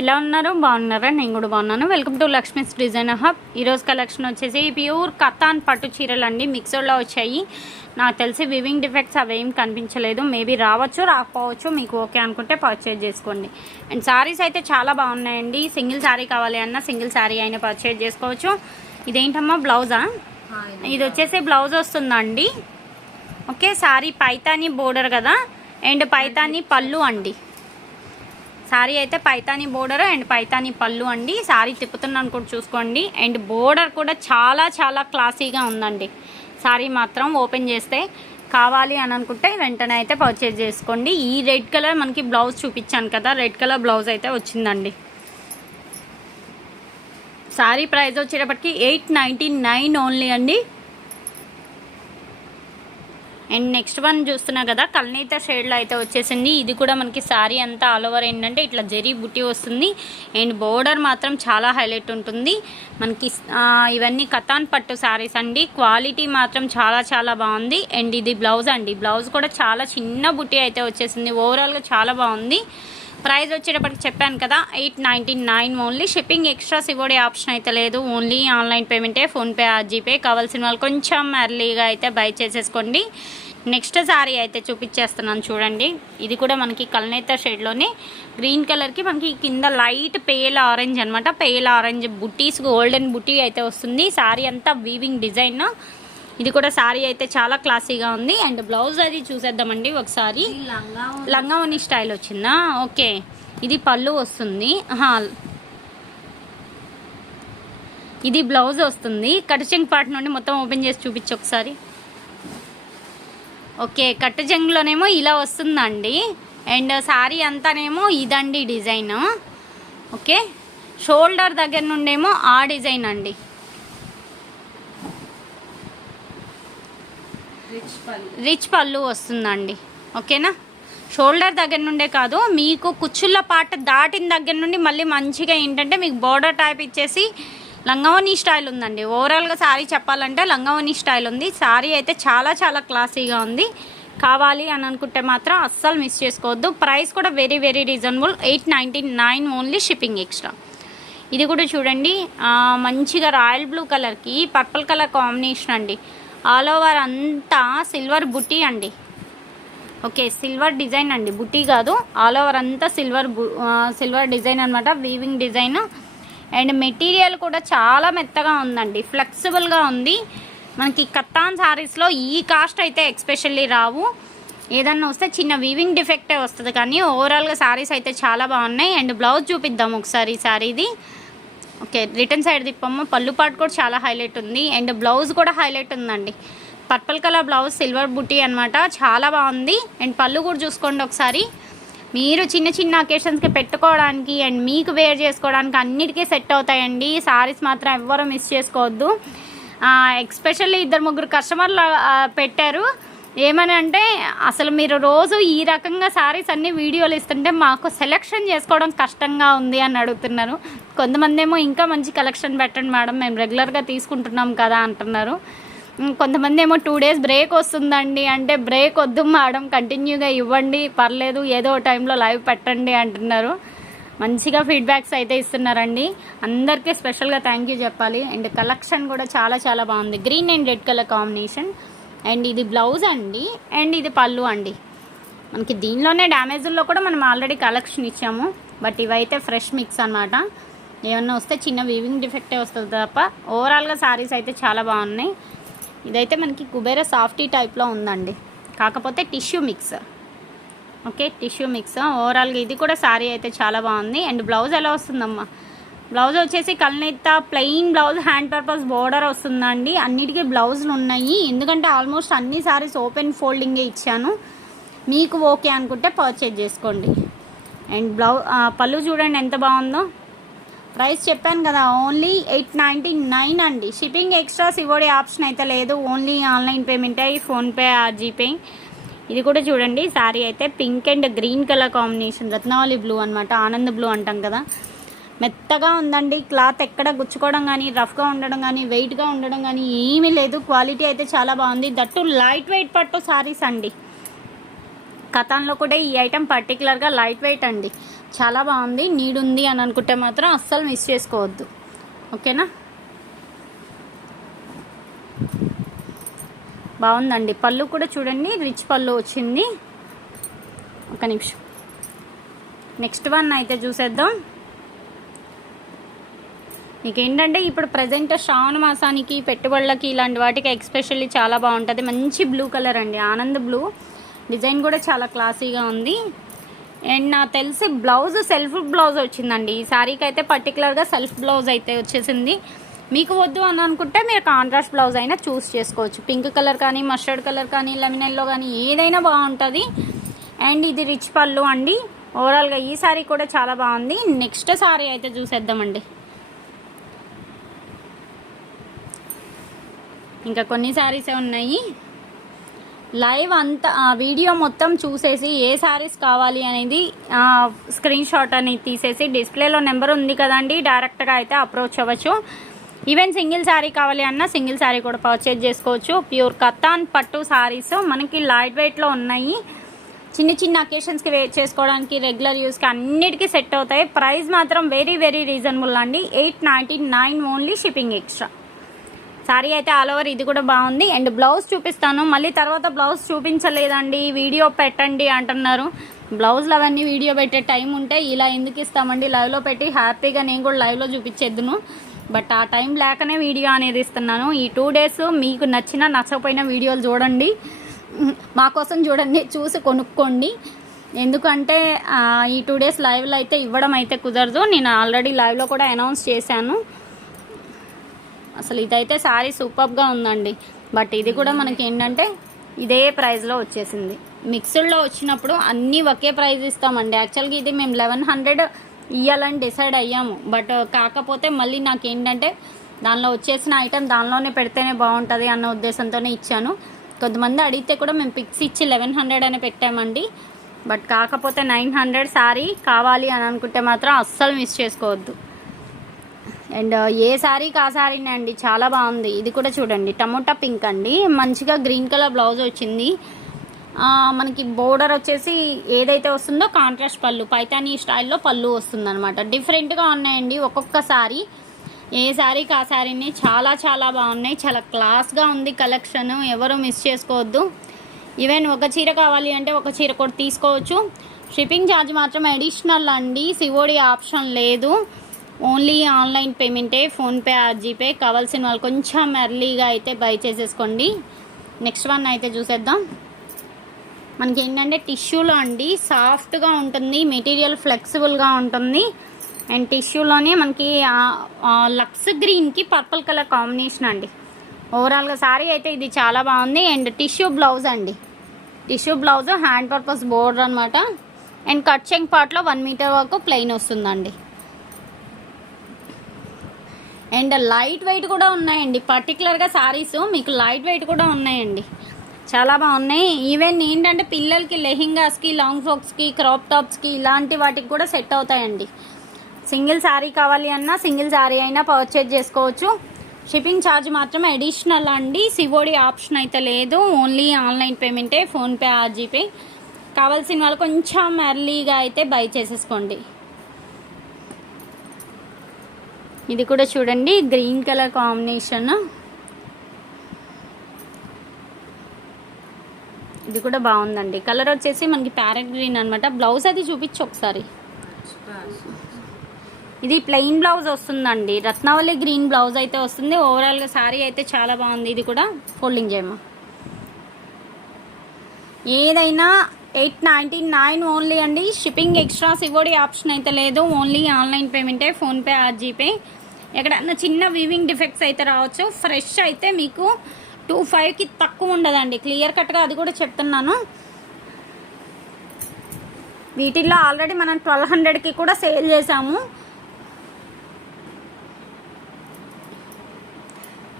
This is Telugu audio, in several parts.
ఎలా ఉన్నారు? బాగున్నారా? నేను కూడా బాగున్నాను. Welcome to Lakshmi's design hub ఈరోజు కలెక్షన్ వచ్చేసి ప్యూర్ కతాన్ పట్టు చీరలు అండి మిక్సర్లో వచ్చాయి. నాకు తెలిసి వివింగ్ డిఫెక్ట్స్ అవి కనిపించలేదు. మేబీ రావచ్చు రాకపోవచ్చు. మీకు ఓకే అనుకుంటే పర్చేజ్ చేసుకోండి. అండ్ సారీస్ అయితే చాలా బాగున్నాయండి. సింగిల్ శారీ కావాలి అన్న సింగిల్ శారీ అయినా పర్చేజ్ చేసుకోవచ్చు. ఇదేంటమ్మా? బ్లౌజా ఇది వచ్చేసి బ్లౌజ్ వస్తుందండి. ఓకే సారీ పైతాని బోర్డర్ కదా? అండ్ పైతాని పళ్ళు అండి. శారీ అయితే పైతానీ బోర్డర్ అండ్ పైతానీ పళ్ళు అండి. సారీ తిప్పుతున్నాను కూడా చూసుకోండి. అండ్ బోర్డర్ కూడా చాలా చాలా క్లాసీగా ఉందండి. శారీ మాత్రం ఓపెన్ చేస్తే కావాలి అని అనుకుంటే వెంటనే అయితే పర్చేజ్ చేసుకోండి. ఈ రెడ్ కలర్ మనకి బ్లౌజ్ చూపించాను కదా రెడ్ కలర్ బ్లౌజ్ అయితే వచ్చిందండి. శారీ ప్రైస్ వచ్చేటప్పటికి ఎయిట్ నైంటీ నైన్ ఓన్లీ అండి. అండ్ నెక్స్ట్ వన్ చూస్తున్నా కదా కల్నేత షేడ్లో అయితే వచ్చేసింది. ఇది కూడా మనకి శారీ అంతా ఆల్ ఓవర్ ఏంటంటే ఇట్లా జరీ బుట్టి వస్తుంది. అండ్ బోర్డర్ మాత్రం చాలా హైలైట్ ఉంటుంది. మనకి ఇవన్నీ కతాన్ పట్టు శారీస్ అండి. క్వాలిటీ మాత్రం చాలా చాలా బాగుంది. అండ్ ఇది బ్లౌజ్ అండి. బ్లౌజ్ కూడా చాలా చిన్న బుట్టి అయితే వచ్చేసింది. ఓవరాల్గా చాలా బాగుంది. ప్రైస్ వచ్చేటప్పటికి చెప్పాను కదా eight ninety nine only shipping extra ఇవ్వడే option అయితే లేదు. ఓన్లీ ఆన్లైన్ పేమెంటే ఫోన్పే జీపే కావాల్సిన వాళ్ళు కొంచెం ఎర్లీగా అయితే బై చేసేసుకోండి. నెక్స్ట్ సారీ అయితే చూపించేస్తున్నాను చూడండి. ఇది కూడా మనకి కల్నేత షేడ్లోనే గ్రీన్ కలర్కి మనకి కింద లైట్ పేల్ ఆరెంజ్ అనమాట పేల్ ఆరెంజ్ బుట్టీస్ గోల్డెన్ బుట్టీ అయితే వస్తుంది. సారీ అంతా వీవింగ్ డిజైన్ ఇది కూడా సారీ అయితే చాలా క్లాసీగా ఉంది. అండ్ బ్లౌజ్ అది చూసేద్దామండి ఒకసారి. లంగావని స్టైల్ వచ్చిందా? ఓకే. ఇది పళ్ళు వస్తుంది. ఇది బ్లౌజ్ వస్తుంది. కటిచెంగ్ పార్ట్ నుండి మొత్తం ఓపెన్ చేసి చూపించు ఒకసారి. ఓకే. కట్టుజంగులోనేమో ఇలా వస్తుందండి. అండ్ సారీ అంతానేమో ఇదండి డిజైన్. ఓకే. షోల్డర్ దగ్గర నుండేమో ఆ డిజైన్ అండి. రిచ్ పళ్ళు. వస్తుందండి. ఓకేనా? షోల్డర్ దగ్గర నుండే కాదు మీకు కుచ్చుళ్ళ పాట దాటిన దగ్గర నుండి మళ్ళీ మంచిగా ఏంటంటే మీకు బోర్డర్ టైప్ ఇచ్చేసి లంగావని స్టైల్ ఉందండి. ఓవరాల్గా శారీ చెప్పాలంటే లంగావని స్టైల్ ఉంది. శారీ అయితే చాలా చాలా క్లాసీగా ఉంది. కావాలి అని అనుకుంటే మాత్రం అస్సలు మిస్ చేసుకోవద్దు. ప్రైస్ కూడా very very reasonable. Eight ninety nine only shipping extra. ఇది కూడా చూడండి. మంచిగా రాయల్ బ్లూ కలర్కి పర్పుల్ కలర్ కాంబినేషన్ అండి. ఆల్ ఓవర్ అంతా సిల్వర్ బుటీ అండి. ఓకే సిల్వర్ డిజైన్ అండి. బుటీ కాదు ఆల్ ఓవర్ అంతా సిల్వర్ బు- సిల్వర్ డిజైన్ అనమాట వీవింగ్ డిజైన్ అండ్ మెటీరియల్ కూడా చాలా మెత్తగా ఉందండి. ఫ్లెక్సిబుల్గా ఉంది. మనకి కత్తాన్ శారీస్లో ఈ కాస్ట్ అయితే ఎక్స్పెషల్లీ రావు. ఏదన్నా వస్తే చిన్న వీవింగ్ డిఫెక్టే వస్తుంది కానీ ఓవరాల్గా శారీస్ అయితే చాలా బాగున్నాయి. అండ్ బ్లౌజ్ చూపిద్దాం ఒకసారి ఈ ఓకే రిటర్న్ సైడ్ తిప్పమ్మ. పళ్ళు పాటు కూడా చాలా హైలైట్ ఉంది. అండ్ బ్లౌజ్ కూడా హైలైట్ ఉందండి. పర్పుల్ కలర్ బ్లౌజ్ సిల్వర్ బుట్టి అనమాట చాలా బాగుంది. అండ్ పళ్ళు కూడా చూసుకోండి ఒకసారి. మీరు చిన్న చిన్న అకేషన్స్కి పెట్టుకోవడానికి అండ్ మీకు వేర్ చేసుకోవడానికి అన్నిటికీ సెట్ అవుతాయండి. సారీస్ మాత్రం ఎవ్వరూ మిస్ చేసుకోవద్దు. ఎక్స్పెషల్లీ ఇద్దరు ముగ్గురు కస్టమర్లు పెట్టారు. ఏమని అంటే అసలు మీరు రోజు ఈ రకంగా సారీస్ అన్ని వీడియోలు ఇస్తుంటే మాకు సెలెక్షన్ చేసుకోవడం కష్టంగా ఉంది అని అడుగుతున్నారు. కొంతమంది ఏమో ఇంకా మంచి కలెక్షన్ పెట్టండి మేడం మేము రెగ్యులర్గా తీసుకుంటున్నాం కదా అంటున్నారు. కొంతమంది ఏమో టూ డేస్ బ్రేక్ వస్తుందండి అంటే బ్రేక్ వద్దు మేడం కంటిన్యూగా ఇవ్వండి పర్లేదు ఏదో టైంలో లైవ్ పెట్టండి అంటున్నారు. మంచిగా ఫీడ్బ్యాక్స్ అయితే ఇస్తున్నారండి. అందరికీ స్పెషల్గా థ్యాంక్ యూ చెప్పాలి. అండ్ కలెక్షన్ కూడా చాలా చాలా బాగుంది. Green and red colour combination and ఇది బ్లౌజ్ అండి అండ్ ఇది పళ్ళు అండి. మనకి దీనిలోనే డ్యామేజ్లో కూడా మనం ఆల్రెడీ కలెక్షన్ ఇచ్చాము బట్ ఇవైతే ఫ్రెష్ మిక్స్ అన్నమాట. ఏమన్నా వస్తే చిన్న వీవింగ్ డిఫెక్టే వస్తుంది తప్ప ఓవరాల్గా శారీస్ అయితే చాలా బాగున్నాయి. ఇదైతే మనకి కుబేర సాఫ్టీ టైప్లో ఉందండి. కాకపోతే tissue mix okay tissue mix ఓవరాల్గా ఇది కూడా శారీ అయితే చాలా బాగుంది. అండ్ బ్లౌజ్ ఎలా వస్తుందమ్మా? బ్లౌజ్ వచ్చేసి కల్నెత్త plain blouse hand purpose border వస్తుందండి. అన్నిటికీ బ్లౌజులు ఉన్నాయి. ఎందుకంటే ఆల్మోస్ట్ అన్ని సారీస్ ఓపెన్ ఫోల్డింగే ఇచ్చాను. మీకు ఓకే అనుకుంటే పర్చేజ్ చేసుకోండి. అండ్ బ్లౌ పళ్ళు చూడండి ఎంత బాగుందో. ప్రైస్ చెప్పాను కదా ఓన్లీ ఎయిట్ నైంటీ నైన్ అండి. షిప్పింగ్ ఎక్స్ట్రాస్ ఇవ్వడే ఆప్షన్ అయితే లేదు. ఓన్లీ ఆన్లైన్ పేమెంటే ఫోన్పే ఆర్ జీపే ఇది కూడా చూడండి శారీ అయితే pink and green colour combination రత్నావళి బ్లూ అనమాట ఆనంద్ బ్లూ అంటాం కదా. మెత్తగా ఉందండి. క్లాత్ ఎక్కడ గుచ్చుకోవడం కానీ రఫ్గా ఉండడం కానీ వెయిట్గా ఉండడం కానీ ఏమీ లేదు. క్వాలిటీ అయితే చాలా బాగుంది. దట్టు లైట్ వెయిట్ పట్టు సారీస్ అండి. కథాన్లో కూడా ఈ ఐటెం పర్టికులర్గా లైట్ వెయిట్ అండి. చాలా బాగుంది. నీడ్ ఉంది అని అనుకుంటే మాత్రం అస్సలు మిస్ చేసుకోవద్దు. ఓకేనా? బాగుందండి. పళ్ళు కూడా చూడండి. రిచ్ పళ్ళు వచ్చింది. ఒక నిమిషం. నెక్స్ట్ వన్ అయితే చూసేద్దాం. మీకు ఏంటంటే ఇప్పుడు ప్రజెంట్ శ్రావణ మాసానికి పెట్టుబడులకి ఇలాంటి వాటికి ఎక్స్పెషల్లీ చాలా బాగుంటుంది. మంచి బ్లూ కలర్ అండి. ఆనంద్ బ్లూ డిజైన్ కూడా చాలా క్లాసీగా ఉంది. అండ్ నాకు తెలిసి బ్లౌజ్ సెల్ఫ్ బ్లౌజ్ వచ్చిందండి. ఈ శారీకి అయితే పర్టికులర్గా సెల్ఫ్ బ్లౌజ్ అయితే వచ్చేసింది. మీకు వద్దు అని అనుకుంటే మీరు కాంట్రాస్ట్ బ్లౌజ్ అయినా చూస్ చేసుకోవచ్చు. పింక్ కలర్ కానీ మస్టర్డ్ కలర్ కానీ లెమినెల్లో కానీ ఏదైనా బాగుంటుంది. అండ్ ఇది రిచ్ పళ్ళు అండి. ఓవరాల్గా ఈ శారీ కూడా చాలా బాగుంది. నెక్స్ట్ శారీ అయితే చూసేద్దామండి. ఇంకా కొన్ని శారీసే ఉన్నాయి. లైవ్ అంతా వీడియో మొత్తం చూసేసి ఏ శారీస్ కావాలి అనేది స్క్రీన్ షాట్ అనేది తీసేసి డిస్ప్లేలో నెంబర్ ఉంది కదండి డైరెక్ట్గా అయితే అప్రోచ్ అవ్వచ్చు. ఈవెన్ సింగిల్ శారీ కావాలి అన్నా సింగిల్ శారీ కూడా పర్చేజ్ చేసుకోవచ్చు. ప్యూర్ కత్తాన్ పట్టు శారీస్ మనకి లైట్ వెయిట్లో ఉన్నాయి. చిన్న చిన్న అకేషన్స్కి వెయిట్ చేసుకోవడానికి రెగ్యులర్ యూస్కి అన్నిటికీ సెట్ అవుతాయి. ప్రైస్ మాత్రం వెరీ వెరీ రీజనబుల్ అండి. Eight ninety nine only shipping extra sari అయితే ఆల్ ఓవర్ ఇది కూడా బాగుంది. అండ్ బ్లౌజ్ చూపిస్తాను. మళ్ళీ తర్వాత బ్లౌజ్ చూపించలేదండి. వీడియో పెట్టండి అంటున్నారు. బ్లౌజ్లు అవన్నీ వీడియో పెట్టే టైం ఉంటే ఇలా ఎందుకు ఇస్తామండి? లైవ్లో పెట్టి హ్యాపీగా నేను కూడా లైవ్లో చూపించేద్దును. బట్ ఆ టైం లేకనే వీడియో అనేది ఇస్తున్నాను. ఈ టూ డేస్ మీకు నచ్చిన నచ్చకపోయిన వీడియోలు చూడండి. మా కోసం చూడండి చూసి కొనుక్కోండి. ఎందుకంటే ఈ టూ డేస్ లైవ్లో అయితే ఇవ్వడం అయితే కుదరదు. నేను ఆల్రెడీ లైవ్లో కూడా అనౌన్స్ చేశాను. అసలు ఇదైతే శారీ సూపర్గా ఉందండి. బట్ ఇది కూడా మనకి ఏంటంటే ఇదే ప్రైస్లో వచ్చేసింది. మిక్స్డ్లో వచ్చినప్పుడు అన్నీ ఒకే ప్రైస్ ఇస్తామండి. యాక్చువల్గా ఇది మేము లెవెన్ హండ్రెడ్ ఇవ్వాలని డిసైడ్ అయ్యాము. బట్ కాకపోతే మళ్ళీ నాకు ఏంటంటే దానిలో వచ్చేసిన ఐటెం దానిలోనే పెడితేనే బాగుంటుంది అన్న ఉద్దేశంతోనే ఇచ్చాను. కొంతమంది అడిగితే కూడా మేము పిక్స్ ఇచ్చి లెవెన్ హండ్రెడ్ అని పెట్టామండి. బట్ కాకపోతే నైన్ హండ్రెడ్ శారీ కావాలి అని అనుకుంటే మాత్రం అస్సలు మిస్ చేసుకోవద్దు. అండ్ uh, ఏ శారీ కా శారీనే అండి చాలా బాగుంది. ఇది కూడా చూడండి టమోటా పింక్ అండి. మంచిగా గ్రీన్ కలర్ బ్లౌజ్ వచ్చింది. మనకి బోర్డర్ వచ్చేసి ఏదైతే వస్తుందో కాంట్రాస్ట్ పళ్ళు పైతానీ స్టైల్లో పళ్ళు వస్తుంది అనమాట డిఫరెంట్గా ఉన్నాయండి ఒక్కొక్క శారీ ఏ శారీకి ఆ శారీని చాలా చాలా బాగున్నాయి. చాలా క్లాస్గా ఉంది కలెక్షన్ ఎవరు మిస్ చేసుకోవద్దు. ఈవెన్ ఒక చీర కావాలి అంటే ఒక చీర కూడా తీసుకోవచ్చు. షిప్పింగ్ ఛార్జ్ మాత్రం అడిషనల్ అండి. సిఓడి ఆప్షన్ లేదు. ఓన్లీ ఆన్లైన్ పేమెంటే ఫోన్పే ఆర్ జీపే కావాల్సిన వాళ్ళు కొంచెం ఎర్లీగా అయితే బై చేసేసుకోండి. నెక్స్ట్ వన్ అయితే చూసేద్దాం. మనకి ఏంటంటే టిష్యూలో అండి సాఫ్ట్గా ఉంటుంది మెటీరియల్ ఫ్లెక్సిబుల్గా ఉంటుంది. అండ్ టిష్యూలోనే మనకి లక్స్ గ్రీన్కి పర్పుల్ కలర్ కాంబినేషన్ అండి. ఓవరాల్గా సారీ అయితే ఇది చాలా బాగుంది. అండ్ టిష్యూ బ్లౌజ్ అండి. Tissue blouse hand purpose border అనమాట అండ్ కట్ చెంగ్ పార్ట్లో వన్ మీటర్ వరకు ప్లెయిన్ వస్తుందండి. అండ్ లైట్ వెయిట్ కూడా ఉన్నాయండి. పర్టికులర్గా శారీస్ మీకు లైట్ వెయిట్ కూడా ఉన్నాయండి. చాలా బాగున్నాయి. ఈవెన్ ఏంటంటే పిల్లలకి లెహింగాస్కి లాంగ్ ఫ్రాక్స్కి క్రాప్ టాప్స్కి ఇలాంటి వాటికి కూడా సెట్ అవుతాయండి. సింగిల్ శారీ కావాలి అన్నా సింగిల్ శారీ అయినా పర్చేజ్ చేసుకోవచ్చు. షిప్పింగ్ ఛార్జ్ మాత్రం అడిషనల్ అండి. సివోడి ఆప్షన్ అయితే లేదు. ఓన్లీ ఆన్లైన్ పేమెంటే ఫోన్పే ఆర్జీపే కావాల్సిన వాళ్ళు కొంచెం ఎర్లీగా అయితే బై చేసేసుకోండి. ఇది కూడా చూడండి గ్రీన్ కలర్ కాంబినేషన్. ఇది కూడా బాగుందండి. కలర్ వచ్చేసి మనకి ప్యారెట్ గ్రీన్ అనమాట బ్లౌజ్ అది చూపించు ఒకసారి. ఇది ప్లెయిన్ బ్లౌజ్ వస్తుందండి. రత్నావళి గ్రీన్ బ్లౌజ్ అయితే వస్తుంది. ఓవరాల్గా శారీ అయితే చాలా బాగుంది. ఇది కూడా ఫోల్డింగ్ చేయమా? ఏదైనా ఎయిట్ నైంటీ నైన్ ఓన్లీ అండి. షిప్పింగ్ ఎక్స్ట్రా సివోడి ఆప్షన్ అయితే లేదు. ఓన్లీ ఆన్లైన్ పేమెంటే ఫోన్పే ఆర్ జీపే ఎక్కడన్నా చిన్న వీవింగ్ డిఫెక్ట్స్ అయితే రావచ్చు. ఫ్రెష్ అయితే మీకు టూ ఫైవ్కి తక్కువ ఉండదండి. క్లియర్ కట్గా అది కూడా చెప్తున్నాను. వీటిల్లో ఆల్రెడీ మనం ట్వెల్వ్ హండ్రెడ్కి కూడా సేల్ చేసాము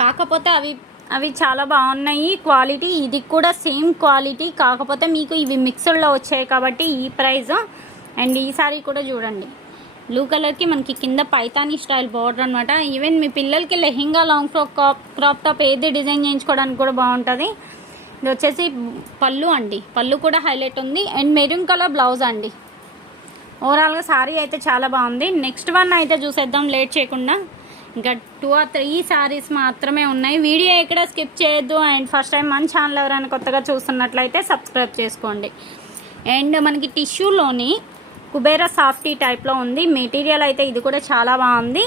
కాకపోతే అవి అవి చాలా బాగున్నాయి. క్వాలిటీ ఇది కూడా సేమ్ క్వాలిటీ కాకపోతే మీకు ఇవి మిక్స్డ్లో వచ్చాయి కాబట్టి ఈ ప్రైస్ అండ్ ఈ సారీ కూడా చూడండి. బ్లూ కలర్కి మనకి కింద పైతానీ స్టైల్ బార్డర్ అనమాట ఈవెన్ మీ పిల్లలకి lehenga long frock crop crop top ఏది డిజైన్ చేయించుకోవడానికి కూడా బాగుంటుంది. ఇది వచ్చేసి పళ్ళు అండి. పళ్ళు కూడా హైలైట్ ఉంది. అండ్ మెరూన్ కలర్ బ్లౌజ్ అండి. ఓవరాల్గా శారీ అయితే చాలా బాగుంది. నెక్స్ట్ వన్ అయితే చూసేద్దాం లేట్ చేయకుండా. ఇంకా టూ ఆర్ త్రీ సారీస్ మాత్రమే ఉన్నాయి. వీడియో ఎక్కడ స్కిప్ చేయొద్దు. అండ్ ఫస్ట్ టైం మన ఛానల్ ఎవరైనా కొత్తగా చూస్తున్నట్లయితే సబ్స్క్రైబ్ చేసుకోండి. అండ్ మనకి టిష్యూలోని కుబేరా సాఫ్టీ టైప్లో ఉంది. మెటీరియల్ అయితే ఇది కూడా చాలా బాగుంది.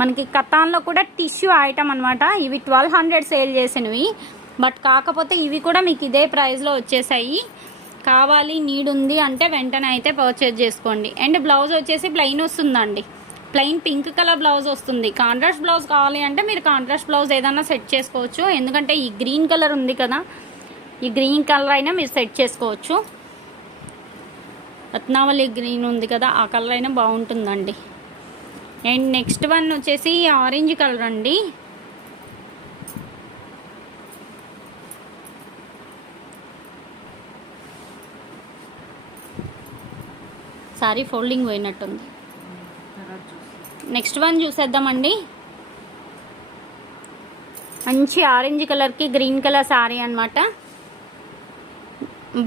మనకి కతాన్లో కూడా టిష్యూ ఐటమ్ అనమాట ఇవి ట్వెల్వ్ హండ్రెడ్ సేల్ చేసినవి. బట్ కాకపోతే ఇవి కూడా మీకు ఇదే ప్రైస్లో వచ్చేసాయి. కావాలి నీడ్ ఉంది అంటే వెంటనే అయితే పర్చేజ్ చేసుకోండి. అండ్ బ్లౌజ్ వచ్చేసి ప్లెయిన్ వస్తుందండి. ప్లెయిన్ పింక్ కలర్ బ్లౌజ్ వస్తుంది. కాంట్రాస్ట్ బ్లౌజ్ కావాలి అంటే మీరు కాంట్రాస్ట్ బ్లౌజ్ ఏదైనా సెట్ చేసుకోవచ్చు. ఎందుకంటే ఈ గ్రీన్ కలర్ ఉంది కదా. ఈ గ్రీన్ కలర్ అయినా మీరు సెట్ చేసుకోవచ్చు. రత్నావళి గ్రీన్ ఉంది కదా ఆ కలర్ అయినా బాగుంటుందండి. అండ్ నెక్స్ట్ వన్ వచ్చేసి ఆరెంజ్ కలర్ అండి. సారీ ఫోల్డింగ్ పోయినట్టుంది. నెక్స్ట్ వన్ చూసేద్దామండి. మంచి ఆరెంజ్ కలర్కి గ్రీన్ కలర్ సారీ అనమాట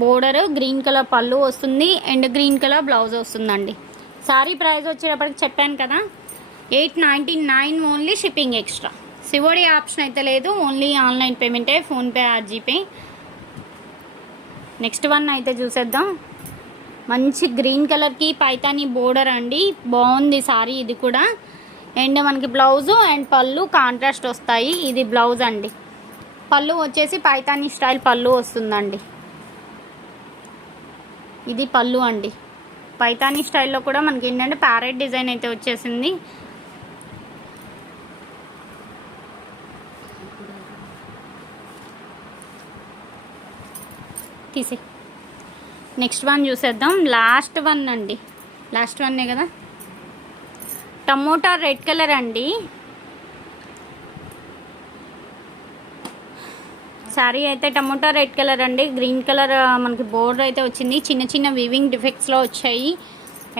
బోర్డర్ గ్రీన్ కలర్ పళ్ళు వస్తుంది అండ్ గ్రీన్ కలర్ బ్లౌజ్ వస్తుందండి. సారీ ప్రైస్ వచ్చేటప్పటికి చెప్పాను కదా eight ninety nine only shipping extra. COD option అయితే లేదు only online పేమెంటే PhonePe or GPay next one అయితే చూసేద్దాం. మంచి గ్రీన్ కలర్కి పైతాని బోర్డర్ అండి బాగుంది సారీ ఇది కూడా. అండ్ మనకి బ్లౌజు అండ్ పళ్ళు కాంట్రాస్ట్ వస్తాయి ఇది బ్లౌజ్ అండి. పళ్ళు వచ్చేసి పైతాని స్టైల్ పళ్ళు వస్తుందండి. ఇది పళ్ళు అండి. పైతాని స్టైల్లో కూడా మనకి ఏంటంటే ప్యారెట్ డిజైన్ అయితే వచ్చేసింది. తీసే నెక్స్ట్ వన్ చూసేద్దాం. లాస్ట్ వన్ అండి. లాస్ట్ వన్నే కదా? టమోటా రెడ్ కలర్ అండి. సారీ అయితే టమోటా రెడ్ కలర్ అండి. గ్రీన్ కలర్ మనకి బోర్డర్ అయితే వచ్చింది. చిన్న చిన్న వివింగ్ డిఫెక్ట్స్లో వచ్చాయి.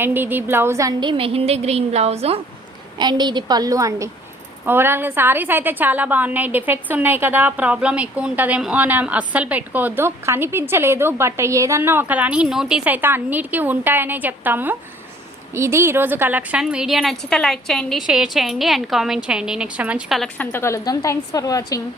అండ్ ఇది బ్లౌజ్ అండి మెహిందీ గ్రీన్ బ్లౌజు. అండ్ ఇది పళ్ళు అండి. ఓవరాల్గా సారీస్ అయితే చాలా బాగున్నాయి. డిఫెక్ట్స్ ఉన్నాయి కదా ప్రాబ్లం ఎక్కువ ఉంటుందేమో అని అస్సలు పెట్టుకోవద్దు. కనిపించలేదు బట్ ఏదన్నా ఒకదానికి నోటీస్ అయితే అన్నిటికీ ఉంటాయనే చెప్తాము. ఇది ఈరోజు కలెక్షన్ వీడియో నచ్చితే లైక్ చేయండి షేర్ చేయండి అండ్ కామెంట్ చేయండి. నెక్స్ట్ మంచి కలెక్షన్తో కలుద్దాం. Thanks for watching